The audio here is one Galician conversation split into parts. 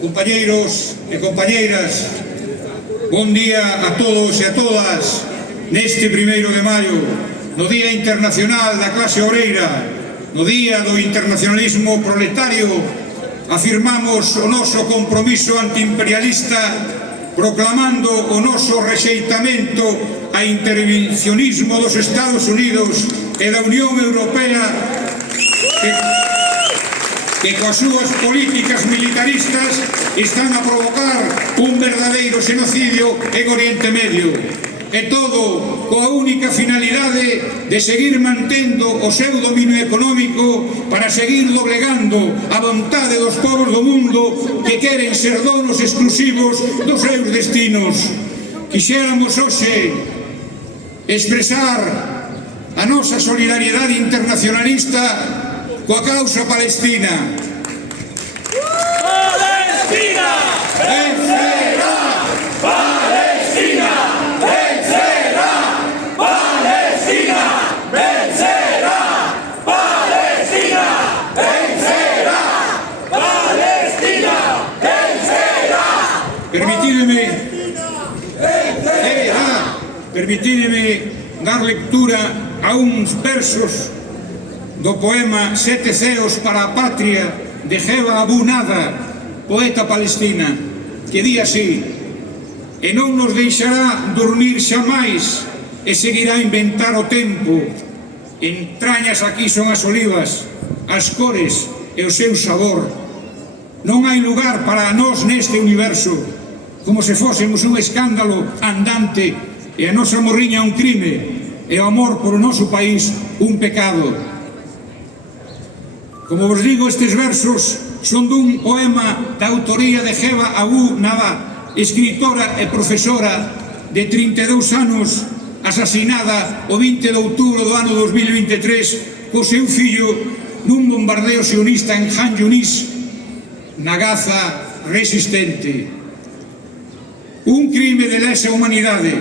Compañeiros e compañeiras, bon día a todos e a todas neste 1º de maio, no Día Internacional da Clase Obreira, no Día do Internacionalismo Proletario. Afirmamos o noso compromiso antiimperialista proclamando o noso rexeitamento ao intervencionismo dos Estados Unidos e da Unión Europea que coas súas políticas militaristas están a provocar un verdadeiro xenocidio en Oriente Medio. E todo coa única finalidade de seguir mantendo o seu dominio económico para seguir doblegando a vontade dos povos do mundo que queren ser donos exclusivos dos seus destinos. Quixéramos hoxe expresar a nosa solidariedade internacionalista coa causa palestina. Palestina vencerá! Palestina vencerá! Palestina vencerá! Palestina vencerá! Palestina vencerá! Permitideme dar lectura a uns versos do poema Sete ceos para a patria de Heba Abu Nada, poeta palestina, que di así: e non nos deixará dormir xamais e seguirá a inventar o tempo. Entrañas aquí son as olivas, as cores e o seu sabor. Non hai lugar para nós neste universo, como se fósemos un escándalo andante e a nosa morriña un crime e o amor por o noso país un pecado. Como vos digo, estes versos son dun poema da autoría de Heba Abu Nada, escritora e profesora de 32 anos, asasinada o 20 de outubro do ano 2023 co seu fillo nun bombardeo sionista en Han Yunis, na Gaza resistente. Un crime de lesa humanidade.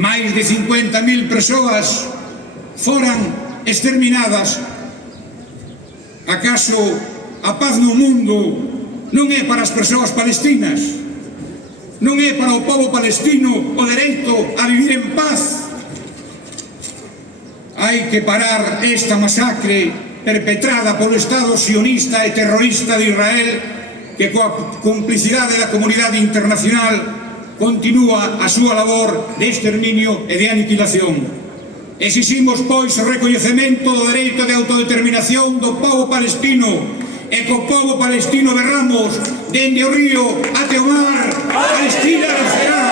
Máis de 50.000 persoas foran exterminadas. Acaso a paz no mundo non é para as persoas palestinas? Non é para o pobo palestino o dereito a vivir en paz? Hai que parar esta masacre perpetrada polo Estado sionista e terrorista de Israel, que coa complicidade da comunidade internacional continúa a súa labor de exterminio e de aniquilación. Exiximos, pois, o recoñecemento do dereito de autodeterminación do pobo palestino, e co pobo palestino berramos dende o río até o mar: Palestina vencerá!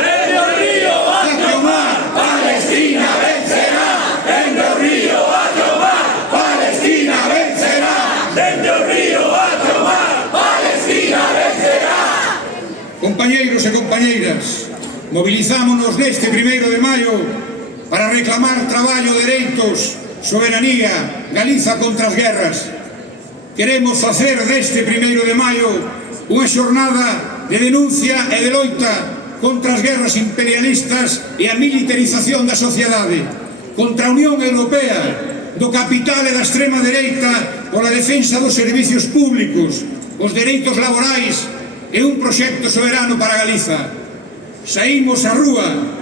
Dende o río até o mar, Palestina vencerá! Dende o río até o mar, Palestina vencerá! Dende o río até o mar, Palestina vencerá! Compañeiros e compañeiras, movilizámonos neste 1º de maio para reclamar traballo, dereitos, soberanía, Galiza contra as guerras. Queremos facer deste 1º de maio unha xornada de denuncia e de loita contra as guerras imperialistas e a militarización da sociedade, contra a Unión Europea, do capital e da extrema dereita, pola defensa dos servicios públicos, os dereitos laborais e un proxecto soberano para Galiza. Saímos á rúa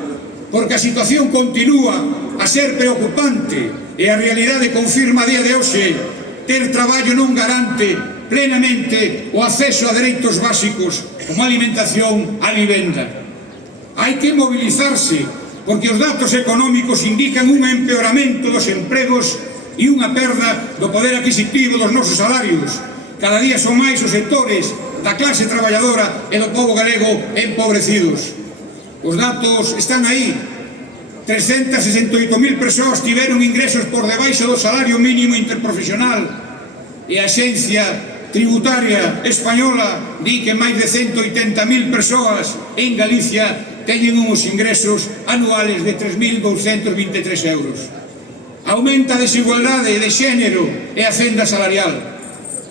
porque a situación continúa a ser preocupante e a realidade confirma a día de hoxe ter traballo non garante plenamente o acceso a dereitos básicos como a alimentación, a vivenda. Hai que mobilizarse porque os datos económicos indican un empeoramento dos empregos e unha perda do poder adquisitivo dos nosos salarios. Cada día son máis os sectores da clase traballadora e do pobo galego empobrecidos. Os datos están aí. 368.000 persoas tiveron ingresos por debaixo do salario mínimo interprofesional e a Axencia Tributaria Española di que máis de 180.000 persoas en Galicia teñen uns ingresos anuales de 3.223 euros. Aumenta a desigualdade de xénero e a fenda salarial.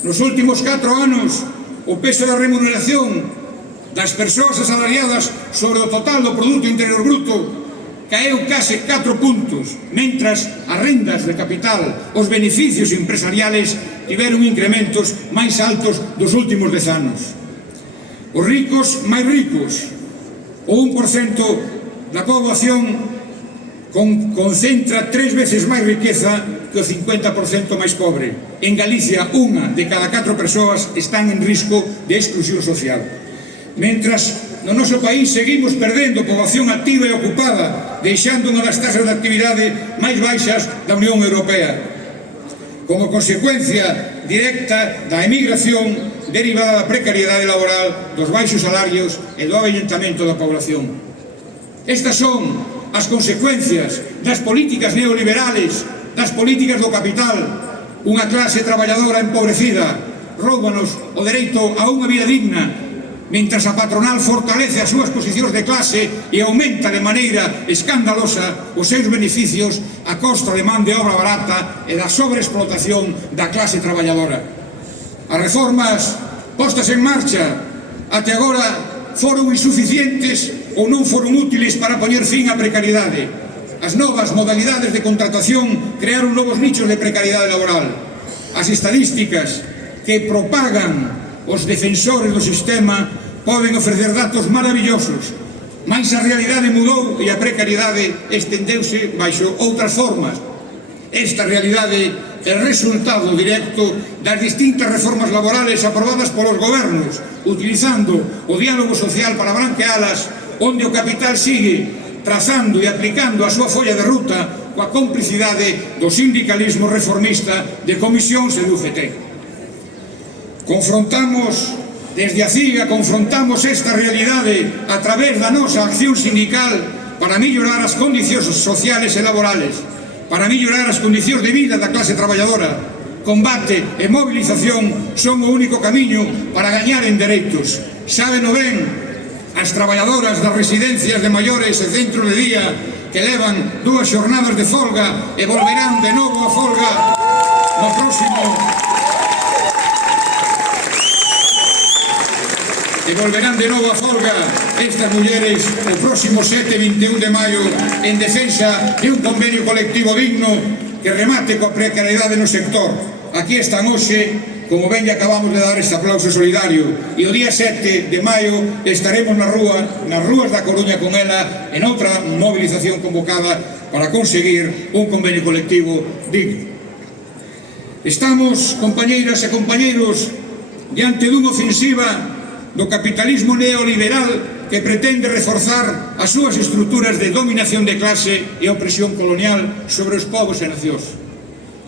Nos últimos 4 anos, o peso da remuneración das persoas asalariadas sobre o total do Produto Interior Bruto caeu case 4 puntos, mentras as rendas de capital, os beneficios empresariales tiveron incrementos máis altos dos últimos 10 anos. Os ricos máis ricos, o 1% da poboación concentra 3 veces máis riqueza que o 50% máis pobre. En Galicia, 1 de cada 4 persoas están en risco de exclusión social. Mentras no noso país seguimos perdendo poboación activa e ocupada, deixando unha das tasas de actividade máis baixas da Unión Europea, como consecuencia directa da emigración derivada da precariedade laboral, dos baixos salarios e do avellentamento da población. Estas son as consecuencias das políticas neoliberales, das políticas do capital. Unha clase traballadora empobrecida róubanos o dereito a unha vida digna, mentras a patronal fortalece as súas posicións de clase e aumenta de maneira escandalosa os seus beneficios a costa de man de obra barata e da sobreexplotación da clase traballadora. As reformas postas en marcha até agora foron insuficientes ou non foron útiles para poñer fin á precariedade. As novas modalidades de contratación crearon novos nichos de precariedade laboral. As estadísticas que propagan os defensores do sistema poden ofrecer datos maravillosos, mais a realidade mudou e a precariedade estendeuse baixo outras formas. Esta realidade é resultado directo das distintas reformas laborales aprobadas polos gobernos, utilizando o diálogo social para branquealas, onde o capital sigue trazando e aplicando a súa folla de ruta coa complicidade do sindicalismo reformista de comisións e do UGT. Desde a CIGA confrontamos esta realidade a través da nosa acción sindical para mellorar as condicións sociales e laborales, para mellorar as condicións de vida da clase traballadora. Combate e movilización son o único camiño para gañar en dereitos. Sábeno ben as traballadoras das residencias de maiores e centros de día que levan 2 xornadas de folga e volverán de novo a folga no próximo estas mulleres o próximo 7 e 21 de maio en defensa de un convenio colectivo digno que remate coa precariedade no sector. Aquí están hoxe, como ben lle acabamos de dar este aplauso solidario, e o día 7 de maio estaremos nas rúas da Coruña con ela en outra movilización convocada para conseguir un convenio colectivo digno. Estamos, compañeiras e compañeiros, diante dunha ofensiva do capitalismo neoliberal que pretende reforzar as súas estruturas de dominación de clase e opresión colonial sobre os povos e nacións.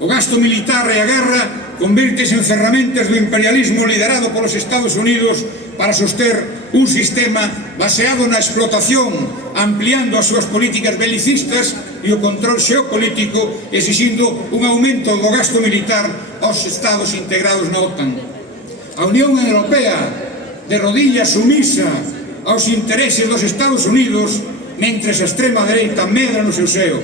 O gasto militar e a guerra convértese en ferramentas do imperialismo liderado polos Estados Unidos para soster un sistema baseado na explotación, ampliando as súas políticas belicistas e o control xeopolítico, exixindo un aumento do gasto militar aos Estados integrados na OTAN. A Unión Europea, de rodillas sumisa aos intereses dos Estados Unidos, mentres a extrema dereita medra no seu seo,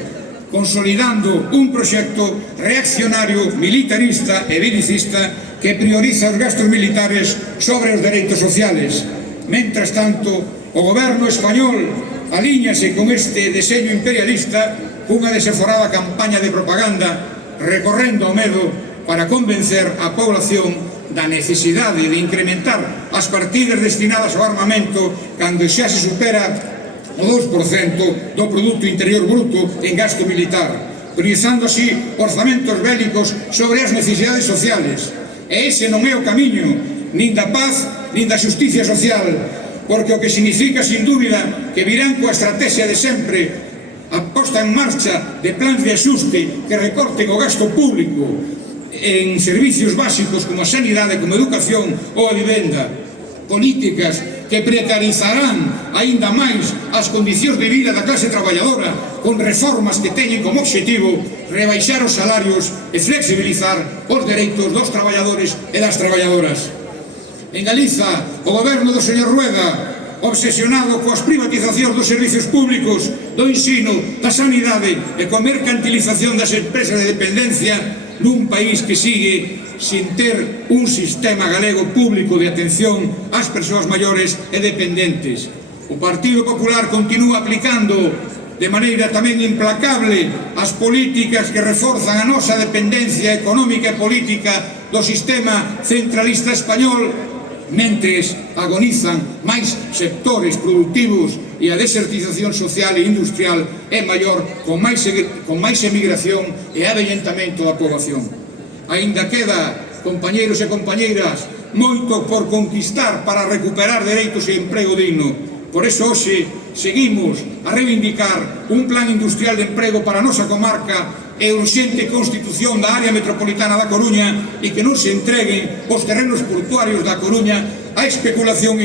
consolidando un proxecto reaccionario, militarista e belicista que prioriza os gastos militares sobre os dereitos sociales. Mentras tanto, o goberno español alíñase con este deseño imperialista cunha desenforada campaña de propaganda, recorrendo ao medo para convencer a población da necesidade de incrementar as partidas destinadas ao armamento cando xa se supera o 2% do Produto Interior Bruto en gasto militar, priorizando así orzamentos bélicos sobre as necesidades sociales. E ese non é o camiño nin da paz nin da xusticia social, porque o que significa, sin dúbida, que virán coa estrategia de sempre, a posta en marcha de plans de axuste que recorten o gasto público en servicios básicos como a sanidade, como a educación ou a vivenda, políticas que precarizarán aínda máis as condicións de vida da clase traballadora con reformas que teñen como obxectivo rebaixar os salarios e flexibilizar os dereitos dos traballadores e das traballadoras. En Galiza, o goberno do señor Rueda, obsesionado coas privatizacións dos servicios públicos, do ensino, da sanidade e coa mercantilización das empresas de dependencia, nun país que sigue sin ter un sistema galego público de atención ás persoas maiores e dependentes. O Partido Popular continúa aplicando de maneira tamén implacable as políticas que reforzan a nosa dependencia económica e política do sistema centralista español, mentes agonizan máis sectores productivos e a desertización social e industrial é maior con máis emigración e avellentamento da poboación. Aínda queda, compañeiros e compañeiras, moito por conquistar para recuperar dereitos e emprego digno. Por iso hoxe seguimos a reivindicar un plan industrial de emprego para a nosa comarca e urxente constitución da área metropolitana da Coruña e que non se entreguen os terrenos portuarios da Coruña á especulación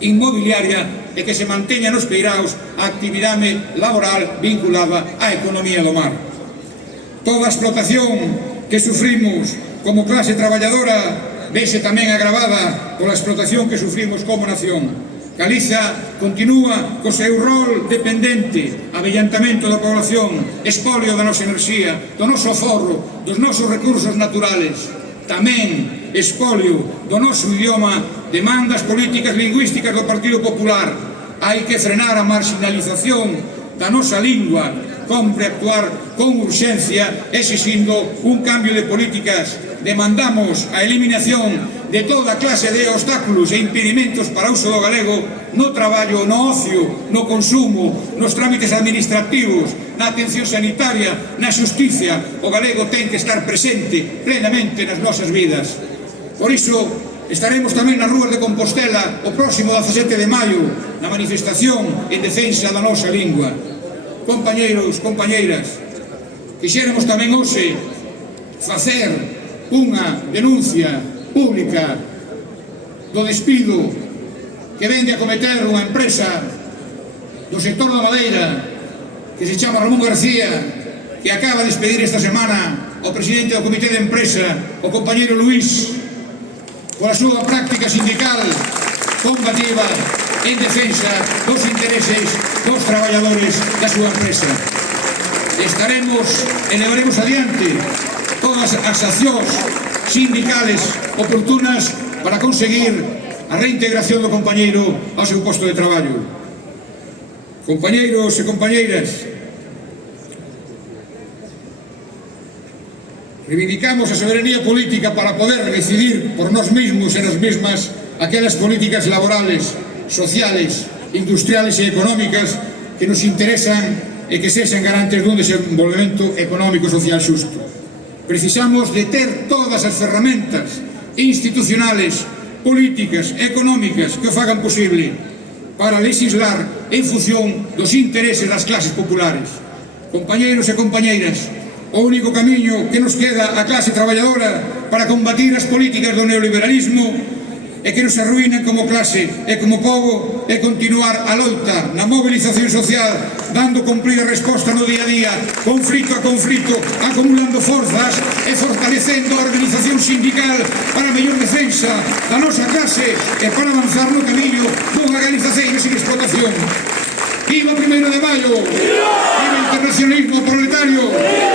inmobiliaria e que se manteña nos peiraos a actividade laboral vinculada á economía do mar. Toda a explotación que sufrimos como clase traballadora vese tamén agravada pola explotación que sufrimos como nación. Galiza continúa co seu rol dependente, avellantamento da población, expolio da nosa enerxía, do noso aforro, dos nosos recursos naturales. Tamén expolio do noso idioma, demandas políticas lingüísticas do Partido Popular. Hai que frenar a marginalización da nosa lingua, compre actuar con urxencia exixindo un cambio de políticas. Demandamos a eliminación de toda clase de obstáculos e impedimentos para o uso do galego no traballo, no ocio, no consumo, nos trámites administrativos, na atención sanitaria, na xusticia. O galego ten que estar presente plenamente nas nosas vidas. Por iso, estaremos tamén nas rúas de Compostela o próximo 17 de maio na manifestación en defensa da nosa lingua. Compañeiros, compañeiras, quixéramos tamén hoxe facer unha denuncia pública do despido que vende a cometer unha empresa do sector da madeira que se chama Ramón García, que acaba de despedir esta semana o presidente do comité de empresa, o compañeiro Luís, pola súa práctica sindical combativa en defensa dos intereses dos traballadores da súa empresa. Estaremos e levaremos adiante todas as accións sindicales oportunas para conseguir a reintegración do compañeiro ao seu posto de traballo. Compañeiros e compañeiras, reivindicamos a soberanía política para poder decidir por nós mesmos e nas mesmas aquelas políticas laborales, sociales, industriales e económicas que nos interesan e que sexan garantes dun desenvolvemento económico e social xusto. Precisamos de ter todas as ferramentas institucionales, políticas, económicas que o fagan posible para legislar en función dos intereses das clases populares. Compañeiros e compañeiras, o único camiño que nos queda a clase traballadora para combatir as políticas do neoliberalismo e que nos arruinan como clase e como pobo é continuar a loita na mobilización social, dando cumprida resposta no día a día, conflito a conflito, acumulando forzas e fortalecendo a organización sindical para a mellor defensa da nosa clase e para avanzar no camiño dunha Galizaceira sin explotación. Viva o 1º de maio! Viva o internacionalismo proletario!